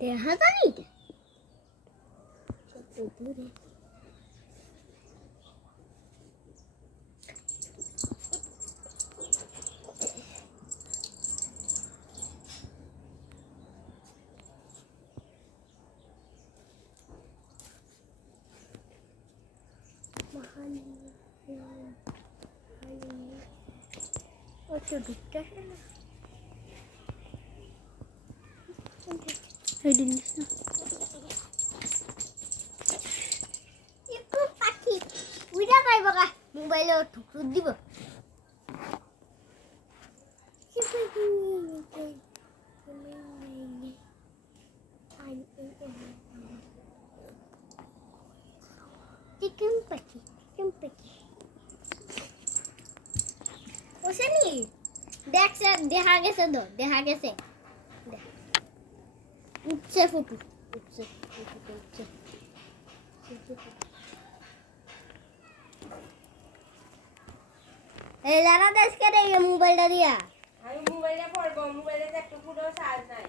দেখা যায় কত দূরে ওটা ঢুকতে আসে না একটু পাখি উইটা পাইব কা মোবাইলে ঠুকরুট দিব চিকেন পাখি ওসেনি দেখছে দেখা গেছে তো দেখা গেছে উঠছে ফুটু উঠছে এই লারা দেশ করে মোবাইলটা দিয়া আমি মোবাইলে পড়বো মোবাইলে একটু পুরো চার্জ নাই